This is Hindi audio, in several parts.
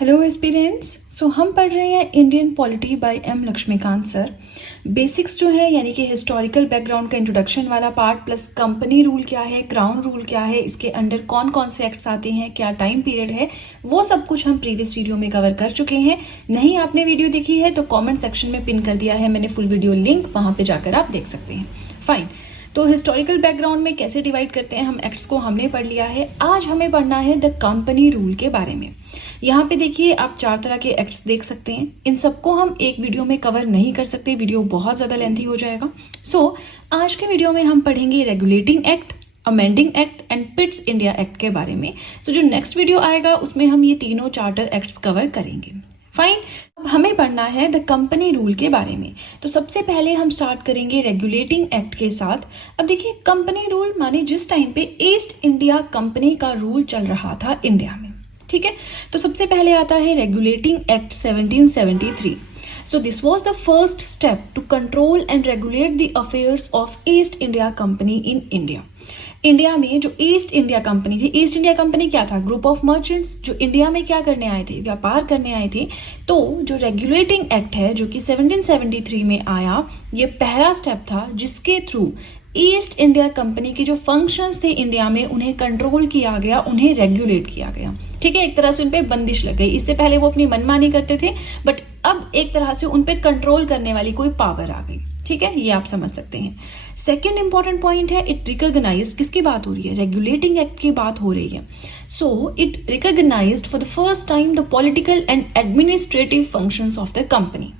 Hello aspirants. सो हम पढ़ रहे हैं Indian polity by M Lakshmikant sir. Basics जो है यानी कि हिस्टोरिकल बैकग्राउंड का इंट्रोडक्शन वाला पार्ट प्लस कंपनी रूल क्या है, क्राउन रूल क्या है, इसके अंडर कौन कौन से एक्ट्स आते हैं, क्या टाइम पीरियड है, वो सब कुछ हम प्रीवियस वीडियो में कवर कर चुके हैं। नहीं आपने वीडियो देखी है तो कॉमेंट सेक्शन में पिन कर दिया है मैंने फुल वीडियो लिंक, वहां पर जाकर आप देख सकते हैं। फाइन। तो हिस्टोरिकल बैकग्राउंड में कैसे डिवाइड करते हैं हम एक्ट्स को हमने पढ़ लिया है। आज हमें पढ़ना है द कंपनी रूल के बारे में। यहाँ पे देखिए आप 4 तरह के एक्ट्स देख सकते हैं। इन सबको हम एक वीडियो में कवर नहीं कर सकते, वीडियो बहुत ज्यादा लेंथी हो जाएगा। आज के वीडियो में हम पढ़ेंगे regulating act, amending act and Pitt's India act के बारे में। जो नेक्स्ट वीडियो आएगा उसमें हम ये तीनों चार्टर एक्ट्स कवर करेंगे। फाइन। अब हमें पढ़ना है द कंपनी रूल के बारे में। तो सबसे पहले हम स्टार्ट करेंगे रेगुलेटिंग एक्ट के साथ। अब देखिए कंपनी रूल माने जिस टाइम पे ईस्ट इंडिया कंपनी का रूल चल रहा था इंडिया में, ठीक है। तो सबसे पहले आता है regulating act 1773। So this was the first step to control and regulate the affairs of East India Company in India. India में जो ईस्ट इंडिया कंपनी थी, ईस्ट इंडिया कंपनी क्या था? ग्रुप ऑफ मर्चेंट्स जो इंडिया में क्या करने आए थे? व्यापार करने आए थे। तो जो रेगुलेटिंग एक्ट है जो कि 1773 में आया, ये पहला स्टेप था जिसके थ्रू ईस्ट इंडिया कंपनी के जो फंक्शंस थे इंडिया में उन्हें कंट्रोल किया गया, उन्हें रेगुलेट किया गया, ठीक है। एक तरह से उनपे बंदिश लग गई। इससे पहले वो अपनी मनमानी करते थे, बट अब एक तरह से उनपे कंट्रोल करने वाली कोई पावर आ गई, ठीक है। ये आप समझ सकते हैं। सेकेंड इंपॉर्टेंट पॉइंट है इट रिकॉग्नाइज्ड, किसकी बात हो रही है? रेगुलेटिंग एक्ट की बात हो रही है। So it recognized for the first time the political and administrative functions of the company.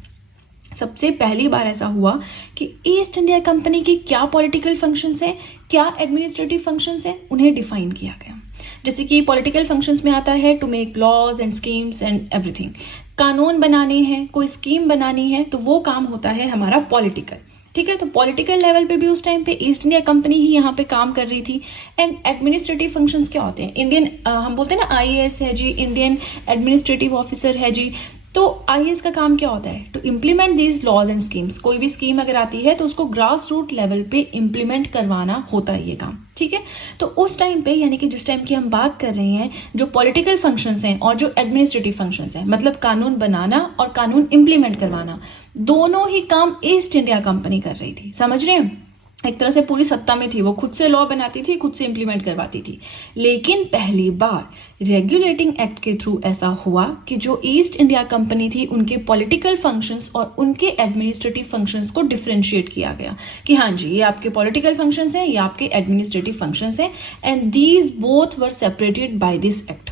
सबसे पहली बार ऐसा हुआ कि ईस्ट इंडिया कंपनी की क्या पॉलिटिकल फंक्शंस हैं, क्या एडमिनिस्ट्रेटिव फंक्शंस हैं, उन्हें डिफाइन किया गया। जैसे कि पॉलिटिकल फंक्शंस में आता है to make laws and schemes and everything. कानून बनाने हैं, कोई स्कीम बनानी है, तो वो काम होता है हमारा पॉलिटिकल, ठीक है। तो पॉलिटिकल लेवल पे भी उस टाइम पे ईस्ट इंडिया कंपनी ही यहाँ पे काम कर रही थी। एंड एडमिनिस्ट्रेटिव फंक्शंस क्या होते हैं? इंडियन हम बोलते हैं ना आईएएस है जी, इंडियन एडमिनिस्ट्रेटिव ऑफिसर है जी। तो आईएएस का काम क्या होता है? To implement these laws and schemes. कोई भी स्कीम अगर आती है तो उसको ग्रास रूट लेवल पे इम्प्लीमेंट करवाना होता है ये काम, ठीक है। तो उस टाइम पे यानी कि जिस टाइम की हम बात कर रहे हैं, जो पॉलिटिकल फंक्शंस हैं और जो एडमिनिस्ट्रेटिव फंक्शंस हैं, मतलब कानून बनाना और कानून इम्प्लीमेंट करवाना, दोनों ही काम ईस्ट इंडिया कंपनी कर रही थी। समझ रहे हैं? एक तरह से पूरी सत्ता में थी, वो खुद से लॉ बनाती थी, खुद से इंप्लीमेंट करवाती थी। लेकिन पहली बार रेगुलेटिंग एक्ट के थ्रू ऐसा हुआ कि जो ईस्ट इंडिया कंपनी थी उनके पॉलिटिकल फंक्शंस और उनके एडमिनिस्ट्रेटिव फंक्शंस को डिफरेंशिएट किया गया कि हाँ जी ये आपके पॉलिटिकल फंक्शंस हैं, ये आपके एडमिनिस्ट्रेटिव फंक्शंस हैं, and these both were separated by this act.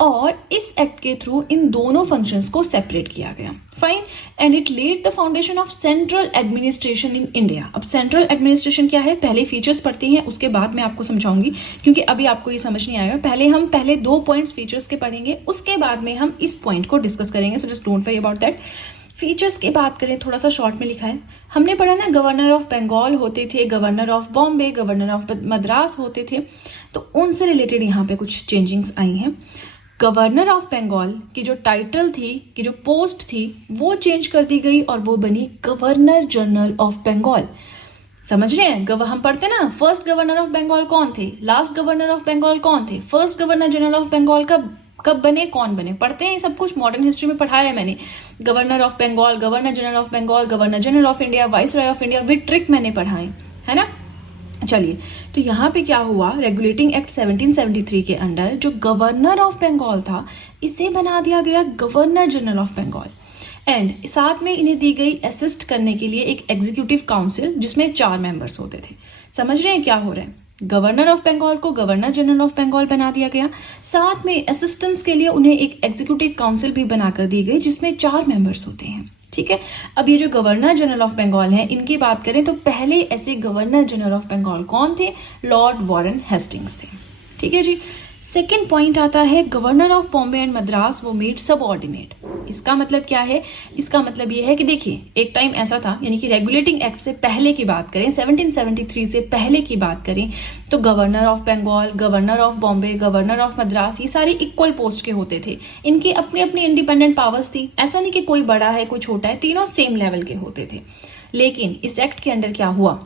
और इस एक्ट के थ्रू इन दोनों फंक्शंस को सेपरेट किया गया। Fine. And it laid the foundation of central administration in India. अब सेंट्रल एडमिनिस्ट्रेशन क्या है? पहले फीचर्स पढ़ते हैं, उसके बाद मैं आपको समझाऊंगी, क्योंकि अभी आपको ये समझ नहीं आएगा। पहले 2 पॉइंट्स फीचर्स के पढ़ेंगे, उसके बाद में हम इस पॉइंट को डिस्कस करेंगे। So just don't worry about that. Features की बात करें, थोड़ा सा शॉर्ट में लिखा है, हमने पढ़ा ना गवर्नर ऑफ बंगाल होते थे, governor of Bombay, governor of Madras होते थे। तो उनसे रिलेटेड यहाँ पे कुछ चेंजिंग्स आई हैं। गवर्नर ऑफ बंगाल की जो टाइटल थी, की जो पोस्ट थी, वो चेंज कर दी गई और वो बनी गवर्नर जनरल ऑफ बंगाल। समझ रहे हैं? हम पढ़ते ना, फर्स्ट गवर्नर ऑफ बंगाल कौन थे, लास्ट गवर्नर ऑफ बंगाल कौन थे, first governor general of Bengal कब बने, कौन बने, पढ़ते हैं सब कुछ। मॉडर्न हिस्ट्री में पढ़ाया है मैंने। Governor of Bengal, governor general of Bengal, governor general of India, viceroy of India, with trick मैंने पढ़ाए, है ना। चलिए, तो यहाँ पे क्या हुआ, रेगुलेटिंग एक्ट 1773 के अंडर जो गवर्नर ऑफ बंगाल था इसे बना दिया गया governor general of Bengal. And साथ में इन्हें दी गई असिस्ट करने के लिए एक एग्जीक्यूटिव काउंसिल जिसमें 4 मेंबर्स होते थे। समझ रहे हैं क्या हो रहा है? गवर्नर ऑफ बंगाल को गवर्नर जनरल ऑफ बंगाल बना दिया गया, साथ में असिस्टेंस के लिए उन्हें एक एग्जीक्यूटिव काउंसिल भी बनाकर दी गई जिसमें 4 मेंबर्स होते हैं, ठीक है। अब ये जो गवर्नर जनरल ऑफ बंगाल है, इनकी बात करें तो पहले ऐसे गवर्नर जनरल ऑफ बंगाल कौन थे? लॉर्ड वॉरेन हेस्टिंग्स थे, ठीक है जी। सेकेंड पॉइंट आता है governor of Bombay and Madras वो मेड सबऑर्डिनेट। इसका मतलब क्या है? इसका मतलब ये है कि देखिए एक टाइम ऐसा था, यानी कि रेगुलेटिंग एक्ट से पहले की बात करें, 1773 से पहले की बात करें, तो governor of Bengal, governor of Bombay, governor of Madras, ये सारे इक्वल पोस्ट के होते थे। इनकी अपनी अपनी इंडिपेंडेंट पावर्स थी। ऐसा नहीं कि कोई बड़ा है कोई छोटा है, तीनों सेम लेवल के होते थे। लेकिन इस एक्ट के अंडर क्या हुआ,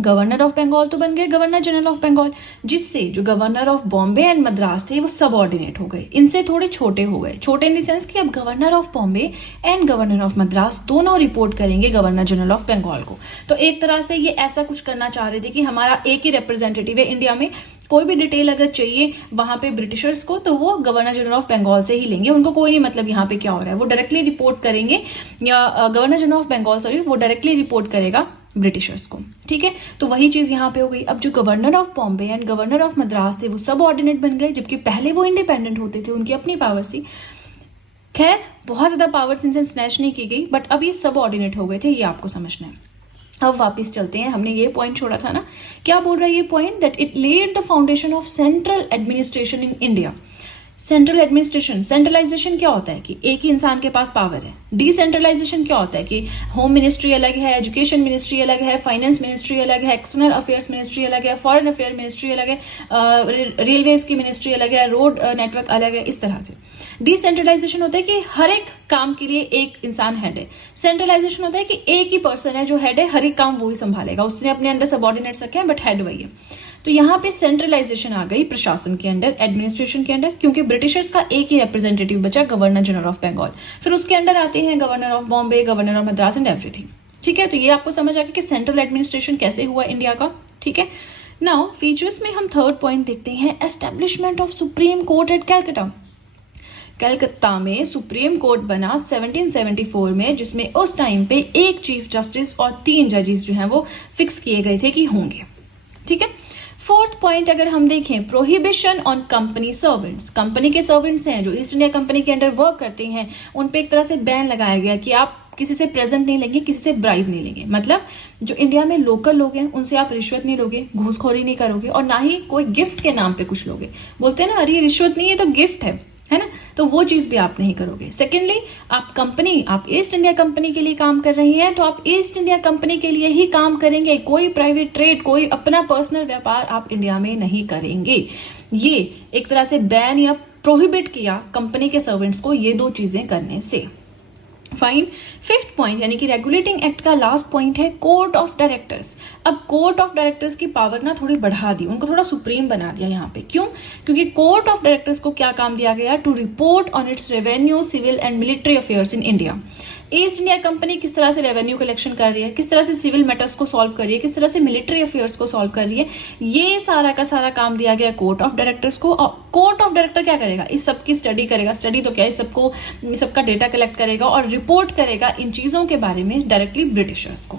गवर्नर ऑफ बंगाल तो बन गए गवर्नर जनरल ऑफ बंगाल, जिससे जो governor of Bombay and Madras थे वो सबऑर्डिनेट हो गए, इनसे थोड़े छोटे हो गए। छोटे इन द सेंस कि अब governor of Bombay and governor of Madras दोनों रिपोर्ट करेंगे गवर्नर जनरल ऑफ बंगाल को। तो एक तरह से ये ऐसा कुछ करना चाह रहे थे कि हमारा एक ही रिप्रेजेंटेटिव है इंडिया में, कोई भी डिटेल अगर चाहिए वहां पे ब्रिटिशर्स को तो वो गवर्नर जनरल ऑफ बंगाल से ही लेंगे, उनको कोई नहीं मतलब यहाँ पे क्या हो रहा है, वो डायरेक्टली रिपोर्ट करेंगे, या governor general of Bengal sorry वो डायरेक्टली रिपोर्ट करेगा ब्रिटिशर्स को। ठीक है, तो वही चीज यहाँ पे हो गई। अब जो governor of Bombay and governor of Madras थे वो सब ऑर्डिनेट बन गए, जबकि पहले वो इंडिपेंडेंट होते थे, उनकी अपनी पावर्स थी। खैर बहुत ज्यादा पावर्स इनसे स्नैच नहीं की गई, बट अब ये सब ऑर्डिनेट हो गए थे, ये आपको समझना है। अब वापस चलते हैं, हमने ये पॉइंट छोड़ा था ना, क्या बोल रहा है ये point, that it laid the foundation of central administration in India. Central administration, centralization क्या होता है कि एक ही इंसान के पास पावर है। डिसेंट्रलाइजेशन क्या होता है कि होम मिनिस्ट्री अलग है, एजुकेशन मिनिस्ट्री अलग है, फाइनेंस मिनिस्ट्री अलग है, एक्सटर्नल अफेयर्स मिनिस्ट्री अलग है, फॉरेन अफेयर मिनिस्ट्री अलग है, रेलवेज की मिनिस्ट्री अलग है, रोड नेटवर्क अलग है, इस तरह से। डिसेंट्रलाइजेशन होता है कि हर एक काम के लिए एक इंसान हेड है। सेंट्रलाइजेशन होता है कि एक ही पर्सन है जो हेड है, हर एक काम वो ही संभालेगा, उसने अपने अंडर सबऑर्डिनेट्स रखे हैं बट हेड वही है। तो यहाँ पे सेंट्रलाइजेशन आ गई प्रशासन के अंडर, एडमिनिस्ट्रेशन के अंडर, क्योंकि ब्रिटिशर्स का एक ही रिप्रेजेंटेटिव बचा गवर्नर जनरल ऑफ बंगाल, फिर उसके अंडर आते हैं governor of Bombay, governor of Madras and everything. ठीक है, तो ये आपको समझ आ गया कि सेंट्रल एडमिनिस्ट्रेशन कैसे हुआ इंडिया का। ठीक है, नाउ फीचर्स में हम थर्ड पॉइंट देखते हैं, establishment of supreme court at Calcutta. Calcutta में सुप्रीम कोर्ट बना 1774 में, जिसमें उस टाइम पे एक चीफ जस्टिस और 3 जजेस जो हैं वो फिक्स किए गए थे कि होंगे। ठीक है, फोर्थ पॉइंट अगर हम देखें, prohibition on company servants. Company के सर्वेंट्स हैं जो ईस्ट इंडिया कंपनी के अंडर वर्क करते हैं, उन पे एक तरह से बैन लगाया गया कि आप किसी से प्रेजेंट नहीं लेंगे, किसी से ब्राइब नहीं लेंगे। मतलब जो इंडिया में लोकल लोग हैं उनसे आप रिश्वत नहीं लोगे, घूसखोरी नहीं करोगे, और ना ही कोई गिफ्ट के नाम पे कुछ लोगे। बोलते हैं ना, अरे रिश्वत नहीं है तो गिफ्ट है ना, तो वो चीज भी आप नहीं करोगे। सेकेंडली, आप कंपनी, आप ईस्ट इंडिया कंपनी के लिए काम कर रही हैं तो आप ईस्ट इंडिया कंपनी के लिए ही काम करेंगे, कोई प्राइवेट ट्रेड, कोई अपना पर्सनल व्यापार आप इंडिया में नहीं करेंगे। ये एक तरह से बैन या प्रोहिबिट किया कंपनी के सर्वेंट्स को ये 2 चीजें करने से। फाइन, फिफ्थ पॉइंट यानी कि रेगुलेटिंग एक्ट का लास्ट पॉइंट है कोर्ट ऑफ डायरेक्टर्स। अब कोर्ट ऑफ डायरेक्टर्स की पावर ना थोड़ी बढ़ा दी, उनको थोड़ा सुप्रीम बना दिया यहाँ पे। क्यों? क्योंकि कोर्ट ऑफ डायरेक्टर्स को क्या काम दिया गया, to report on its revenue, civil and military affairs in India. East India company किस तरह से रेवेन्यू कलेक्शन कर रही है, किस तरह से सिविल मैटर्स को सॉल्व कर रही है, किस तरह से मिलिट्री अफेयर्स को सॉल्व कर रही है, ये सारा का सारा काम दिया गया कोर्ट ऑफ डायरेक्टर्स को। और कोर्ट ऑफ डायरेक्टर क्या करेगा, इस सब की स्टडी करेगा, स्टडी तो क्या है, सबका डेटा कलेक्ट करेगा और रिपोर्ट करेगा इन चीजों के बारे में डायरेक्टली ब्रिटिशर्स को।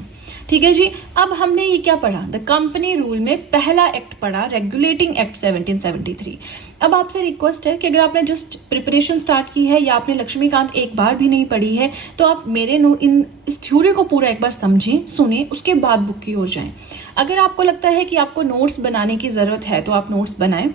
ठीक है जी, अब हमने ये क्या पढ़ा, द कंपनी रूल में पहला एक्ट पढ़ा, रेगुलेटिंग एक्ट 1773। अब आपसे रिक्वेस्ट है कि अगर आपने जस्ट प्रिपरेशन स्टार्ट की है या आपने लक्ष्मीकांत एक बार भी नहीं पढ़ी है तो आप मेरे इस थ्योरी को पूरा एक बार समझें, सुने, उसके बाद बुक की ओर जाएं। अगर आपको लगता है कि आपको नोट्स बनाने की जरूरत है तो आप नोट्स बनाएं।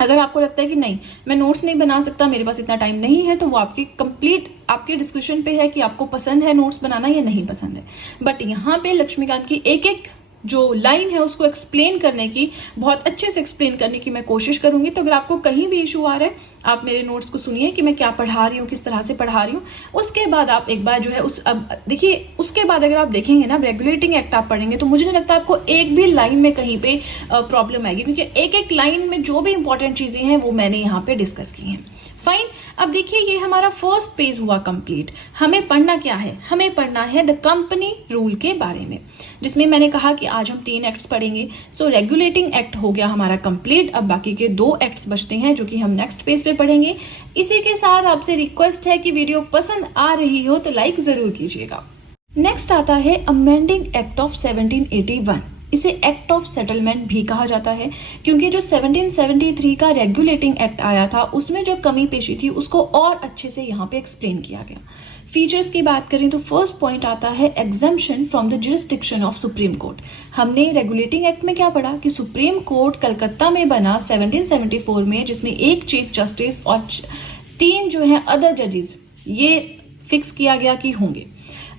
अगर आपको लगता है कि नहीं मैं नोट्स नहीं बना सकता, मेरे पास इतना टाइम नहीं है, तो वो आपकी कंप्लीट आपके डिस्क्रिप्शन पे है कि आपको पसंद है नोट्स बनाना या नहीं पसंद है। बट यहाँ पे लक्ष्मीकांत की एक एक जो लाइन है उसको एक्सप्लेन करने की, बहुत अच्छे से एक्सप्लेन करने की मैं कोशिश करूंगी। तो अगर आपको कहीं भी इशू आ रहा है, आप मेरे नोट्स को सुनिए कि मैं क्या पढ़ा रही हूँ, किस तरह से पढ़ा रही हूँ। उसके बाद आप एक बार जो है अब देखिए, उसके बाद अगर आप देखेंगे ना रेगुलेटिंग एक्ट आप पढ़ेंगे तो मुझे नहीं लगता आपको एक भी लाइन में कहीं पे प्रॉब्लम आएगी, क्योंकि एक एक लाइन में जो भी इंपॉर्टेंट चीजें हैं वो मैंने यहाँ पे डिस्कस की हैं। फाइन, अब देखिए ये हमारा फर्स्ट पेज हुआ कंप्लीट। हमें पढ़ना क्या है, हमें पढ़ना है द कंपनी रूल के बारे में, जिसमें मैंने कहा कि आज हम 3 एक्ट्स पढ़ेंगे। सो रेगुलेटिंग एक्ट हो गया हमारा कंप्लीट। अब बाकी के 2 एक्ट्स बचते हैं जो कि हम नेक्स्ट पेज पे पढ़ेंगे। इसी के साथ आपसे रिक्वेस्ट है कि वीडियो पसंद आ रही हो तो लाइक जरूर कीजिएगा। नेक्स्ट आता है अमेंडिंग एक्ट ऑफ 1781। इसे एक्ट ऑफ सेटलमेंट भी कहा जाता है, क्योंकि जो 1773 का रेगुलेटिंग एक्ट आया था उसमें जो कमी पेशी थी उसको और अच्छे से यहाँ पे एक्सप्लेन किया गया। फीचर्स की बात करें तो फर्स्ट पॉइंट आता है exemption from the jurisdiction of supreme court. हमने रेगुलेटिंग एक्ट में क्या पढ़ा कि सुप्रीम कोर्ट कलकत्ता में बना 1774 में, जिसमें एक चीफ जस्टिस और 3 जो है अदर जजेस, ये फिक्स किया गया कि होंगे।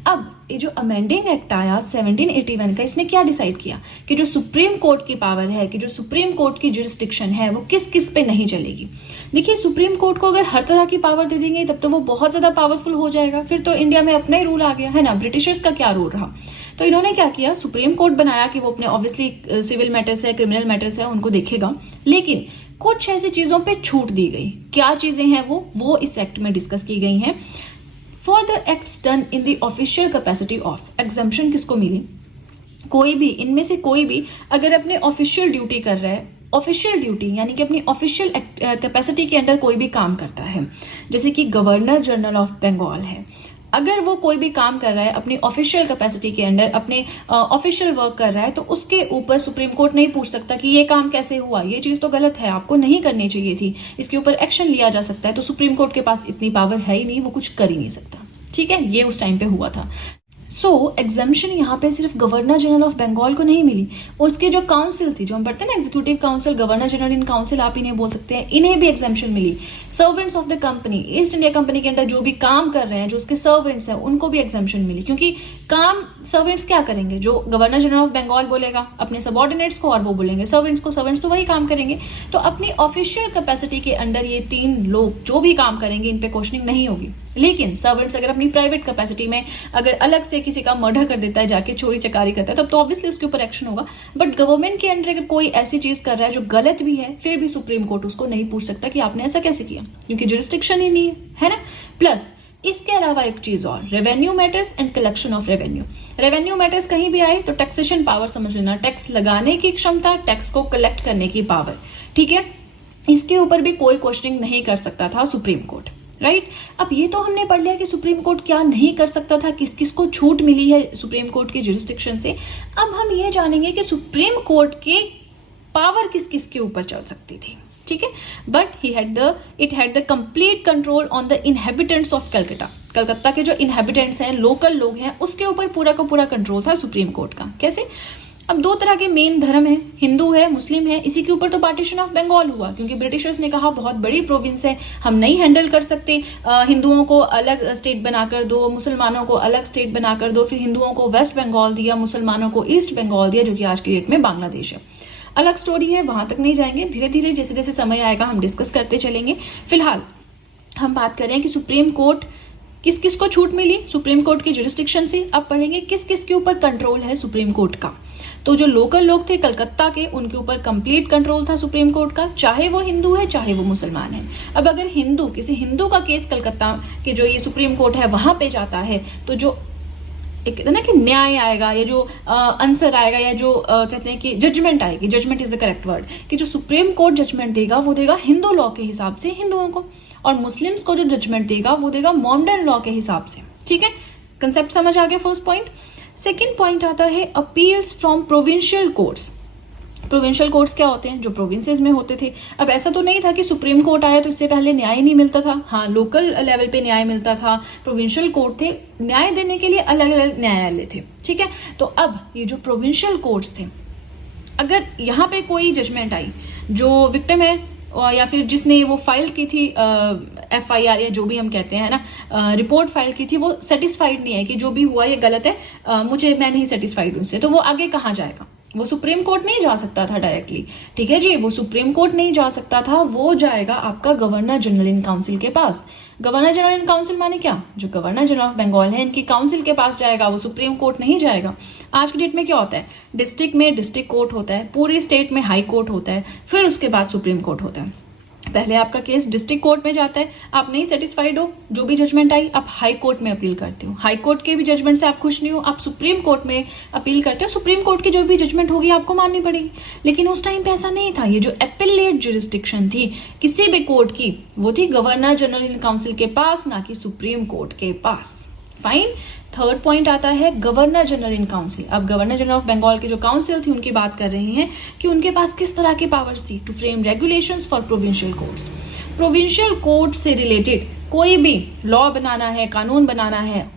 अब ये जो अमेंडिंग एक्ट आया 1781 का, इसने क्या डिसाइड किया कि जो सुप्रीम कोर्ट की पावर है, कि जो सुप्रीम कोर्ट की जुरिस्डिक्शन है वो किस किस पे नहीं चलेगी। देखिए, सुप्रीम कोर्ट को अगर हर तरह की पावर दे देंगे तब तो वो बहुत ज्यादा पावरफुल हो जाएगा, फिर तो इंडिया में अपना ही रूल आ गया है ना, ब्रिटिशर्स का क्या रूल रहा। तो इन्होंने क्या किया, सुप्रीम कोर्ट बनाया कि वो अपने ऑब्वियसली सिविल मैटर्स है, क्रिमिनल मैटर्स है, उनको देखेगा, लेकिन कुछ ऐसी चीजों पे छूट दी गई। क्या चीजें हैं वो इस एक्ट में डिस्कस की गई हैं। For the acts done in the official capacity of, exemption किसको मिली, कोई भी इनमें से कोई भी अगर अपने ऑफिशियल ड्यूटी कर रहा है, ऑफिशियल ड्यूटी यानी कि अपनी ऑफिशियल कैपेसिटी के अंडर कोई भी काम करता है, जैसे कि गवर्नर जनरल ऑफ बंगाल है, अगर वो कोई भी काम कर रहा है अपनी ऑफिशियल कैपेसिटी के अंडर, अपने ऑफिशियल वर्क कर रहा है, तो उसके ऊपर सुप्रीम कोर्ट नहीं पूछ सकता कि ये काम कैसे हुआ, ये चीज तो गलत है, आपको नहीं करनी चाहिए थी, इसके ऊपर एक्शन लिया जा सकता है। तो सुप्रीम कोर्ट के पास इतनी पावर है ही नहीं, वो कुछ कर ही नहीं सकता। ठीक है, ये उस टाइम पे हुआ था। सो एग्जामिशन यहाँ पे सिर्फ गवर्नर जनरल ऑफ बंगाल को नहीं मिली, उसके जो काउंसिल थी, जो हम पढ़ते हैं ना executive council, governor general in council आप इन्हें बोल सकते हैं, इन्हें भी एग्जामिशन मिली। Servants of the company, East India company के अंदर जो भी काम कर रहे हैं, जो उसके सर्वेंट्स हैं, उनको भी एग्जामिशन मिली, क्योंकि काम सर्वेंट्स क्या करेंगे, जो गवर्नर जनरल ऑफ बंगाल बोलेगा अपने सबऑर्डिनेट्स को और वो बोलेंगे सर्वेंट्स को, सर्वेंट्स तो वही काम करेंगे। तो अपनी ऑफिशियल कैपेसिटी के अंडर ये 3 लोग जो भी काम करेंगे इन पे क्वेश्चनिंग नहीं होगी। लेकिन सर्वेंट्स अगर अपनी प्राइवेट कैपेसिटी में अगर अलग से किसी का मर्डर कर देता है, जाके चोरी चकारी करता है, तब तो ऑब्वियसली उसके ऊपर एक्शन होगा। बट गवर्नमेंट के अंडर अगर कोई ऐसी चीज कर रहा है जो गलत भी है, फिर भी सुप्रीम कोर्ट उसको नहीं पूछ सकता कि आपने ऐसा कैसे किया, क्योंकि जुरिस्डिक्शन ही नहीं है ना। प्लस इसके अलावा एक चीज और, revenue matters and collection of revenue. Revenue matters कहीं भी आए तो टैक्सेशन पावर समझ लेना, टैक्स लगाने की क्षमता, टैक्स को कलेक्ट करने की पावर। ठीक है, इसके ऊपर भी कोई क्वेश्चनिंग नहीं कर सकता था सुप्रीम कोर्ट। राइट, अब ये तो हमने पढ़ लिया कि सुप्रीम कोर्ट क्या नहीं कर सकता था, किस किस को छूट मिली है सुप्रीम कोर्ट की जुरिस्डिक्शन से। अब हम ये जानेंगे कि सुप्रीम कोर्ट की पावर किस किस के ऊपर चल सकती थी। ठीक है, but it had the complete control on the inhabitants of Calcutta. Calcutta के जो इनहेबिटेंट्स हैं, लोकल लोग हैं, उसके ऊपर पूरा का पूरा कंट्रोल था सुप्रीम कोर्ट का। कैसे? अब 2 तरह के मेन धर्म है, हिंदू है, मुस्लिम है। इसी के ऊपर तो पार्टीशन ऑफ बंगाल हुआ, क्योंकि ब्रिटिशर्स ने कहा बहुत बड़ी प्रोविंस है, हम नहीं हैंडल कर सकते, हिंदुओं को अलग स्टेट बनाकर दो, मुसलमानों को अलग स्टेट बनाकर दो। फिर हिंदुओं को वेस्ट बंगाल दिया, मुसलमानों को ईस्ट बंगाल दिया, जो कि आज की डेट में बांग्लादेश है। अलग स्टोरी है, वहां तक नहीं जाएंगे, धीरे धीरे जैसे जैसे समय आएगा हम डिस्कस करते चलेंगे। फिलहाल हम बात कर रहे हैं कि सुप्रीम कोर्ट किस किस को छूट मिली सुप्रीम कोर्ट की जुरिस्डिक्शन से। अब पढ़ेंगे किस किस के ऊपर कंट्रोल है सुप्रीम कोर्ट का। तो जो लोकल लोग थे कलकत्ता के, उनके ऊपर कंप्लीट कंट्रोल था सुप्रीम कोर्ट का, चाहे वो हिंदू है चाहे वो मुसलमान है। अब अगर किसी हिंदू का केस कलकत्ता के जो ये सुप्रीम कोर्ट है वहां पे जाता है, तो जो एक ना कि न्याय आएगा, या जो आंसर आएगा, या जो कहते हैं कि जजमेंट आएगी, judgement is the correct word, कि जो सुप्रीम कोर्ट जजमेंट देगा वो देगा हिंदू लॉ के हिसाब से हिंदुओं को, और मुस्लिम्स को जो जजमेंट देगा वो देगा मॉडर्न लॉ के हिसाब से। ठीक है, कंसेप्ट समझ आ गया फर्स्ट पॉइंट। सेकेंड पॉइंट आता है appeals from provincial courts. Provincial courts क्या होते हैं? जो प्रोविंसेस में होते थे। अब ऐसा तो नहीं था कि सुप्रीम कोर्ट आया तो इससे पहले न्याय नहीं मिलता था, हाँ लोकल लेवल पे न्याय मिलता था, प्रोविंशियल कोर्ट थे, न्याय देने के लिए अलग अलग न्यायालय थे। ठीक है, तो अब ये जो प्रोविंशियल कोर्ट्स थे, अगर यहाँ पे कोई जजमेंट आई, जो विक्टिम है या फिर जिसने वो फाइल की थी FIR या जो भी हम कहते हैं ना, रिपोर्ट फाइल की थी, वो सेटिस्फाइड नहीं है कि जो भी हुआ ये गलत है, मैं नहीं सेटिस्फाइड हूं उससे, तो वो आगे कहाँ जाएगा? वो सुप्रीम कोर्ट नहीं जा सकता था डायरेक्टली। ठीक है जी, वो सुप्रीम कोर्ट नहीं जा सकता था, वो जाएगा आपका गवर्नर जनरल इन काउंसिल के पास। गवर्नर जनरल इन काउंसिल माने क्या? जो गवर्नर जनरल ऑफ बंगाल है, इनकी काउंसिल के पास जाएगा, वो सुप्रीम कोर्ट नहीं जाएगा। आज की डेट में क्या होता है, डिस्ट्रिक्ट में डिस्ट्रिक्ट कोर्ट होता है, पूरी स्टेट में हाई कोर्ट होता है, फिर उसके बाद सुप्रीम कोर्ट होता है। पहले आपका केस डिस्ट्रिक्ट कोर्ट में जाता है, आप नहीं सेटिस्फाइड हो, जो भी जजमेंट आई आप हाई कोर्ट में अपील करते हो, हाई कोर्ट के भी जजमेंट से आप खुश नहीं हो, आप सुप्रीम कोर्ट में अपील करते हो, सुप्रीम कोर्ट की जो भी जजमेंट होगी आपको माननी पड़ेगी। लेकिन उस टाइम पे ऐसा नहीं था, ये जो एपिलेट जुरिस्डिक्शन थी किसी भी कोर्ट की, वो थी गवर्नर जनरल इन काउंसिल के पास, ना कि सुप्रीम कोर्ट के पास। फाइन। थर्ड पॉइंट आता है गवर्नर जनरल इन काउंसिल। अब गवर्नर जनरल ऑफ बंगाल की जो काउंसिल थी उनकी बात कर रहे हैं कि उनके पास किस तरह की पावर्स थी, to frame regulations for provincial courts. Provincial court से रिलेटेड कोई भी लॉ बनाना है, कानून बनाना है,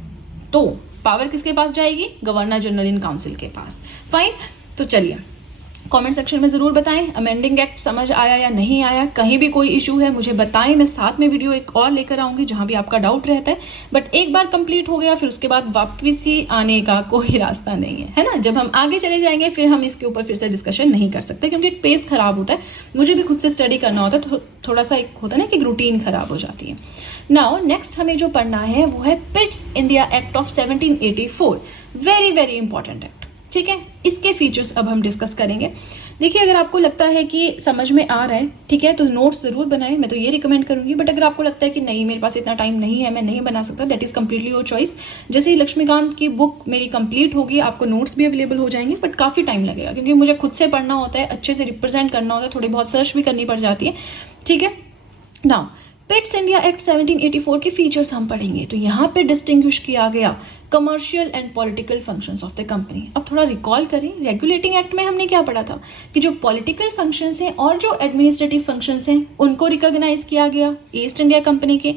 तो पावर किसके पास जाएगी? गवर्नर जनरल इन काउंसिल के पास। फाइन, तो चलिए कमेंट सेक्शन में जरूर बताएं अमेंडिंग एक्ट समझ आया या नहीं आया, कहीं भी कोई इशू है मुझे बताएं, मैं साथ में वीडियो एक और लेकर आऊंगी जहां भी आपका डाउट रहता है। बट एक बार कंप्लीट हो गया फिर उसके बाद वापस ही आने का कोई रास्ता नहीं है ना। जब हम आगे चले जाएंगे फिर हम इसके ऊपर फिर से डिस्कशन नहीं कर सकते, क्योंकि एक पेस खराब होता है, मुझे भी खुद से स्टडी करना होता है, तो थोड़ा सा एक होता है ना कि रूटीन खराब हो जाती है। नाउ नेक्स्ट हमें जो पढ़ना है वो है Pitt's India act of 1784, very very important act. ठीक है, इसके फीचर्स अब हम डिस्कस करेंगे। देखिए, अगर आपको लगता है कि समझ में आ रहा है, ठीक है, तो नोट्स जरूर बनाएं, मैं तो ये रिकमेंड करूंगी। बट अगर आपको लगता है कि नहीं मेरे पास इतना टाइम नहीं है, मैं नहीं बना सकता, that is completely your choice. जैसे ही लक्ष्मीकांत की बुक मेरी कंप्लीट होगी आपको नोट्स भी अवेलेबल हो जाएंगे, बट काफी टाइम लगेगा क्योंकि मुझे खुद से पढ़ना होता है, अच्छे से रिप्रेजेंट करना होता है, थोड़ी बहुत सर्च भी करनी पड़ जाती है। ठीक है, नाउ पिट्स इंडिया एक्ट 1784 के फीचर्स हम पढ़ेंगे। तो यहाँ पे डिस्टिंग्विश किया गया commercial and political functions of the company. अब थोड़ा रिकॉल करें, रेगुलेटिंग एक्ट में हमने क्या पढ़ा था कि जो पॉलिटिकल फंक्शंस हैं और जो एडमिनिस्ट्रेटिव फंक्शंस हैं उनको रिकॉग्नाइज किया गया ईस्ट इंडिया कंपनी के।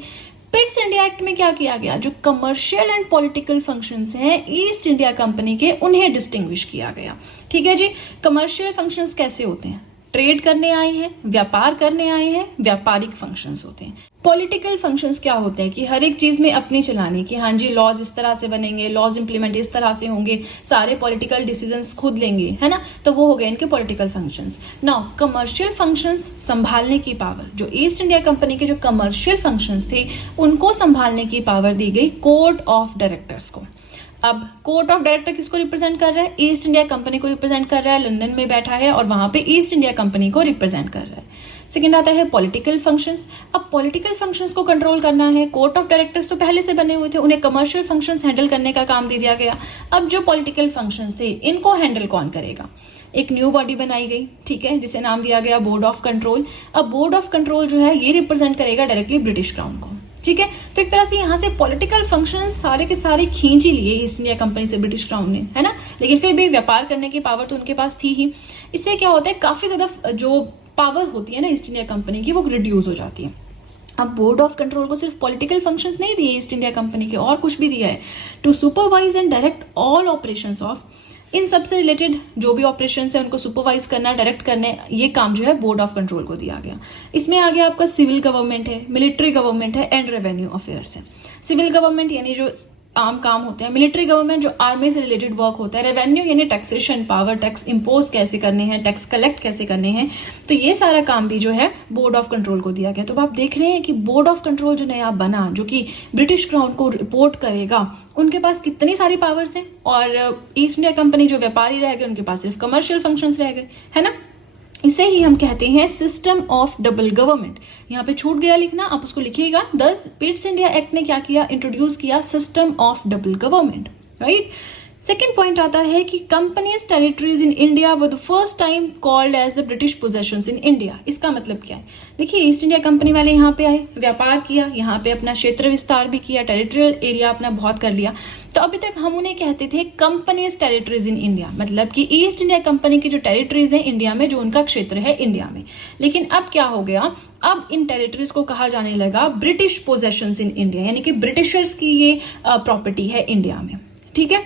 पिट्स इंडिया एक्ट में क्या किया गया, जो कमर्शियल एंड पॉलिटिकल फंक्शंस हैं ईस्ट इंडिया कंपनी के उन्हें डिस्टिंग्विश किया गया। ठीक है जी, कमर्शियल फंक्शंस कैसे होते हैं, ट्रेड करने आए हैं, व्यापार करने आए हैं, व्यापारिक फंक्शंस होते हैं। पॉलिटिकल फंक्शंस क्या होते हैं कि हर एक चीज में अपनी चलाने की, हाँ जी लॉज इस तरह से बनेंगे, लॉज इंप्लीमेंट इस तरह से होंगे, सारे पॉलिटिकल डिसीजंस खुद लेंगे, है ना, तो वो हो गए इनके political functions. Now commercial functions संभालने की पावर, जो ईस्ट इंडिया कंपनी के जो कमर्शियल फंक्शंस थे उनको संभालने की पावर दी गई कोर्ट ऑफ डायरेक्टर्स को। अब कोर्ट ऑफ डायरेक्टर किसको रिप्रेजेंट कर रहा है, ईस्ट इंडिया कंपनी को रिप्रेजेंट कर रहा है, लंदन में बैठा है और वहां पे ईस्ट इंडिया कंपनी को रिप्रेजेंट कर रहा है। सेकंड आता है पॉलिटिकल फंक्शंस। अब पॉलिटिकल फंक्शंस को कंट्रोल करना है, कोर्ट ऑफ डायरेक्टर्स तो पहले से बने हुए थे, उन्हें कमर्शियल फंक्शंस हैंडल करने का काम दे दिया गया। अब जो पॉलिटिकल फंक्शंस थे इनको हैंडल कौन करेगा, एक न्यू बॉडी बनाई गई, ठीक है, जिसे नाम दिया गया बोर्ड ऑफ कंट्रोल। अब बोर्ड ऑफ कंट्रोल जो है ये रिप्रेजेंट करेगा डायरेक्टली ब्रिटिश क्राउन को। ठीक है, तो एक तरह से यहाँ से पॉलिटिकल फंक्शंस सारे के सारे खींच ही लिए ईस्ट इंडिया कंपनी से ब्रिटिश क्राउन ने, है ना, लेकिन फिर भी व्यापार करने की पावर तो उनके पास थी ही। इससे क्या होता है, काफी ज्यादा जो पावर होती है ना ईस्ट इंडिया कंपनी की वो रिड्यूस हो जाती है। अब बोर्ड ऑफ कंट्रोल को सिर्फ पॉलिटिकल फंक्शंस नहीं दिए ईस्ट इंडिया कंपनी के, और कुछ भी दिया है, to supervise and direct all operations of, इन सबसे रिलेटेड जो भी ऑपरेशंस है उनको सुपरवाइज करना, डायरेक्ट करने, ये काम जो है बोर्ड ऑफ कंट्रोल को दिया गया। इसमें आ गया आपका सिविल गवर्नमेंट है, मिलिट्री गवर्नमेंट है एंड रेवेन्यू अफेयर्स है। सिविल गवर्नमेंट यानी जो आम काम होते हैं, मिलिट्री गवर्नमेंट जो आर्मी से रिलेटेड वर्क होता है, रेवेन्यू यानी टैक्सेशन पावर, टैक्स इम्पोज कैसे करने हैं, टैक्स कलेक्ट कैसे करने हैं, तो ये सारा काम भी जो है बोर्ड ऑफ कंट्रोल को दिया गया। तो आप देख रहे हैं कि बोर्ड ऑफ कंट्रोल जो नया बना, जो कि ब्रिटिश क्राउन को रिपोर्ट करेगा, उनके पास कितनी सारी पावर्स हैं, और ईस्ट इंडिया कंपनी जो व्यापारी रह गए उनके पास सिर्फ कमर्शियल फंक्शंस रह गए, है ना। इसे ही हम कहते हैं सिस्टम ऑफ डबल गवर्नमेंट। यहाँ पे छूट गया लिखना, आप उसको लिखिएगा। दस पिट्स इंडिया एक्ट ने क्या किया, इंट्रोड्यूस किया system of double government, right. Second point आता है कि company's territories in India were the first time called as the British possessions in India. इसका मतलब क्या है, देखिए ईस्ट इंडिया कंपनी वाले यहाँ पे आए, व्यापार किया, यहाँ पे अपना क्षेत्र विस्तार भी किया, टेरिटोरियल एरिया अपना बहुत कर लिया। तो अभी तक हम उन्हें कहते थे कंपनीज टेरिटरीज इन इंडिया, मतलब कि ईस्ट इंडिया कंपनी की जो टेरिटरीज है इंडिया में, जो उनका क्षेत्र है इंडिया में। लेकिन अब क्या हो गया, अब इन टेरिटरीज को कहा जाने लगा ब्रिटिश पोजेशंस इन इंडिया, यानी कि ब्रिटिशर्स की ये प्रॉपर्टी है इंडिया में। ठीक है,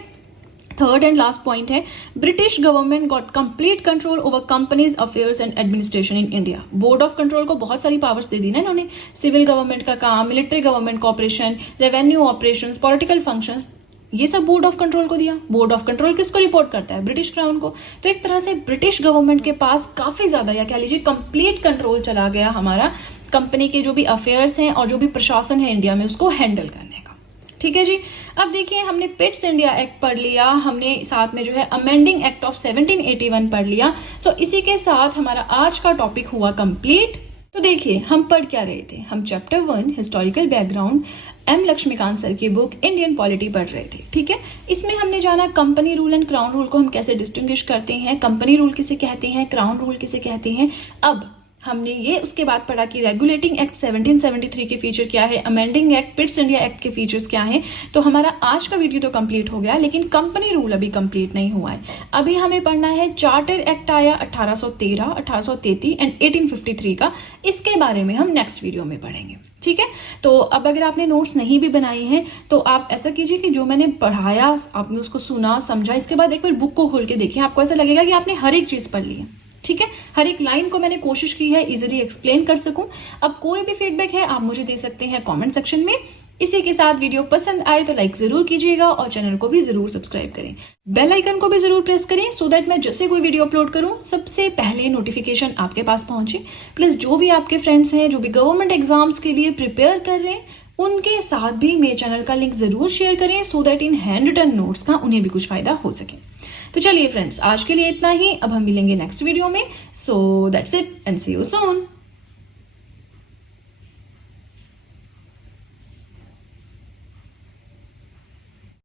थर्ड एंड लास्ट पॉइंट है, British government got complete control over companies affairs and administration in India. Board of control को बहुत सारी पावर्स दे दी ना इन्होंने, सिविल गवर्नमेंट का काम, military government cooperation, revenue operations, political functions, ये सब बोर्ड ऑफ कंट्रोल को दिया। बोर्ड ऑफ कंट्रोल किसको रिपोर्ट करता है, ब्रिटिश क्राउन को। तो एक तरह से ब्रिटिश गवर्नमेंट के पास काफी ज्यादा, या कह लीजिए कंप्लीट कंट्रोल चला गया हमारा कंपनी के जो भी अफेयर्स हैं और जो भी प्रशासन है इंडिया में उसको हैंडल करने का। ठीक है जी, अब देखिए हमने पिट्स इंडिया एक्ट पढ़ लिया, हमने साथ में जो है अमेंडिंग एक्ट ऑफ 1781 पढ़ लिया। सो इसी के साथ हमारा आज का टॉपिक हुआ कंप्लीट। तो देखिए हम पढ़ क्या रहे थे, हम chapter 1 historical background M Lakshmikant sir की बुक इंडियन पॉलिटी पढ़ रहे थे। ठीक है, इसमें हमने जाना company rule and crown rule को हम कैसे डिस्टिंग्विश करते हैं, कंपनी रूल किसे कहते हैं, क्राउन रूल किसे कहते हैं। अब हमने ये उसके बाद पढ़ा कि रेगुलेटिंग एक्ट 1773 के फीचर क्या है, amending act, Pitt's India act के फीचर्स क्या हैं। तो हमारा आज का वीडियो तो कंप्लीट हो गया, लेकिन कंपनी रूल अभी कंप्लीट नहीं हुआ है। अभी हमें पढ़ना है चार्टर एक्ट आया 1813, 1833 एंड 1853 का, इसके बारे में हम नेक्स्ट वीडियो में पढ़ेंगे। ठीक है। तो अब अगर आपने नोट्स नहीं भी बनाए हैं तो आप ऐसा कीजिए कि जो मैंने पढ़ाया आपने उसको सुना समझा, इसके बाद एक बार बुक को खोल के देखिए, आपको ऐसा लगेगा कि आपने हर एक चीज पढ़ ली है। ठीक है, हर एक लाइन को मैंने कोशिश की है इजीली एक्सप्लेन कर सकूं। अब कोई भी फीडबैक है आप मुझे दे सकते हैं कमेंट सेक्शन में। इसी के साथ वीडियो पसंद आए तो लाइक जरूर कीजिएगा और चैनल को भी जरूर सब्सक्राइब करें, बेल आइकन को भी जरूर प्रेस करें सो दैट मैं जैसे कोई वीडियो अपलोड करूं सबसे पहले नोटिफिकेशन आपके पास पहुंचे। प्लस जो भी आपके फ्रेंड्स हैं जो भी गवर्नमेंट एग्जाम्स के लिए प्रिपेयर कर रहे हैं उनके साथ भी मेरे चैनल का लिंक जरूर शेयर करें so that in handwritten notes का उन्हें भी कुछ फायदा हो सके। तो चलिए फ्रेंड्स, आज के लिए इतना ही। अब हम मिलेंगे नेक्स्ट वीडियो में। So that's it and see you soon.